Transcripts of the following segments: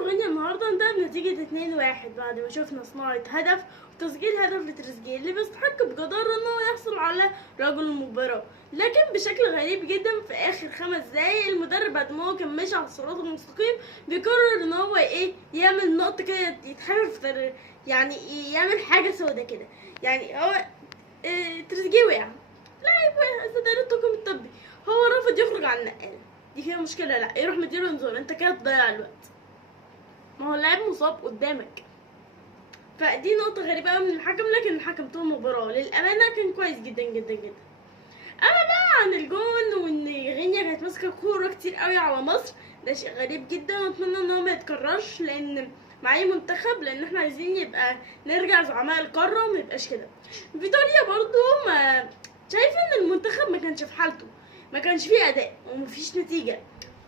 منتخب غينيا النهارده انتهى بنتيجة 2-1 بعد ما شفنا صناعة هدف وتسجيل هدف لتريزيجيه اللي بيستحق بجدارة ان هو يحصل على رجل المباراة، لكن بشكل غريب جدا في اخر 5 دقايق المدرب بعد ما هو كان ماشي على الصراط المستقيم بيقرر ان هو يعمل نقطة كده يتحرر يعني يعمل حاجة سودا كده. يعني هو تريزيجيه وقع، لاعب وقع استدار الطاقم الطبي، هو رافض يخرج عن النقالة، دي فيها مشكلة؟ لا، يروح مديله انذار، انت كده بتضيع الوقت، ما هو اللاعب مصاب قدامك. فدي نقطة غريبة أوي من الحكم، لكن الحكم طول المباراة للأمانة كان كويس جدا جدا جدا. أما بقى عن الجون وإن غينيا كانت ماسكة كورة كتير أوي على مصر، ده شيء غريب جدا وأتمنى إن هو ما يتكررش، لأن مع أي منتخب، لأن احنا عايزين يبقى نرجع زعماء القارة وما يبقاش كده. فيتوريا برضو ما شايفة إن المنتخب ما كانش في حالته، ما كانش فيه أداء ومفيش نتيجة،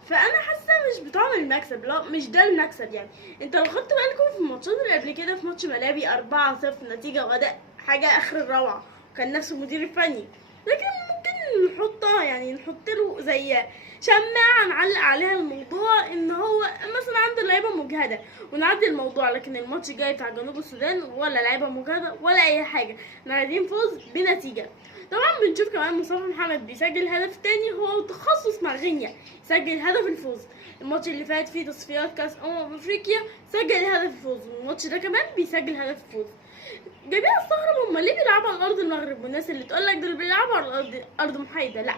فانا حاسه مش بطعم المكسب، لا مش ده المكسب. يعني انت لو خدت بالكم في الماتشات اللي قبل كده، في ماتش ملابي 4-0 نتيجه واداء حاجه اخر الروعه، وكان نفس المدير الفني، لكن ممكن نحطها يعني نحط له زي شماعه نعلق عليها الموضوع ان هو مثلا عنده لعيبه مجهده ونعدي الموضوع، لكن الماتش جاي بتاع جنوب السودان ولا لعيبه مجهده ولا اي حاجه، احنا عايزين فوز بنتيجه. طبعا بنشوف كمان مصطفى محمد بيسجل هدف تاني، هو تخصص مع غينيا، سجل هدف الفوز. الماتش اللي فات فيه تصفيات كاس افريقيا سجل هدف الفوز، والماتش ده كمان بيسجل هدف الفوز. جميع استغرب هما ليه بيلعبوا على ارض المغرب، والناس اللي تقولك دول بيلعبوا على ارض محايده. لا،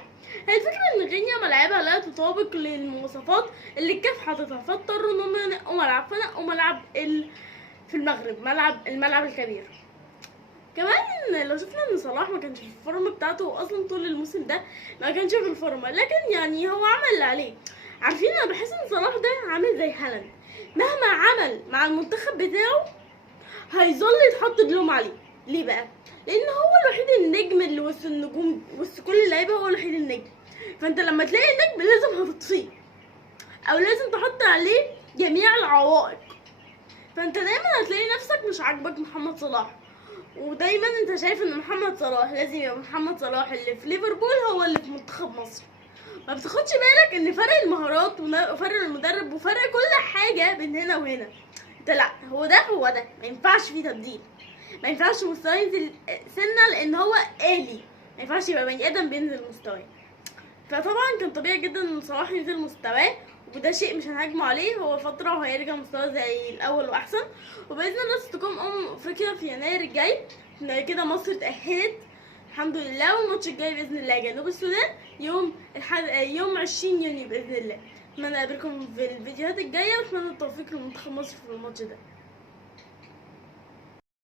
هي الفكره ان غينيا ملاعبها لا تطابق للمواصفات اللي الكاف حاططها، فاضطروا ان هم ينقوا ملعب، فنقوا ملعب في المغرب، الملعب الكبير. كمان لو شفنا ان صلاح ما كانش في الفورمه بتاعته اصلا طول الموسم ده، ما كانش في الفورمه، لكن يعني هو عمل اللي عليه. عارفين، انا بحس ان صلاح ده عامل زي هالاند، مهما عمل مع المنتخب بتاعه هيظل يتحط اللوم عليه. ليه بقى؟ لان هو الوحيد النجم اللي وسط النجوم، وسط كل اللعيبه هو الوحيد النجم، فانت لما تلاقي نجم لازم هتطفيه او لازم تحط عليه جميع العوائق، فانت دايما هتلاقي نفسك مش عاجبك محمد صلاح، ودايما انت شايف ان محمد صلاح لازم يبقى محمد صلاح اللي في ليفربول هو اللي في منتخب مصر. ما بتاخدش بالك ان فرق المهارات وفرق المدرب وفرق كل حاجه بين هنا وهنا. انت لا، هو ده ما ينفعش فيه تبديل، ما ينفعش مستواه ينزل سنه، لان هو آلي، ما ينفعش يبقى بني ادم بينزل مستواه. فطبعا كان طبيعي جدا ان صلاح ينزل مستواه، وده شيء مش هنهاجمه عليه، هو فتره وهيرجع مستواه زي الاول واحسن، وباذن الله ستقوم افريقيا في يناير الجاي. كده مصر اتاهلت الحمد لله، والماتش الجاي باذن الله جنوب السودان يوم 20 يونيو باذن الله. اتمنى اقابلكم في الفيديوهات الجايه، واتمنى التوفيق لمنتخب مصر في الماتش ده.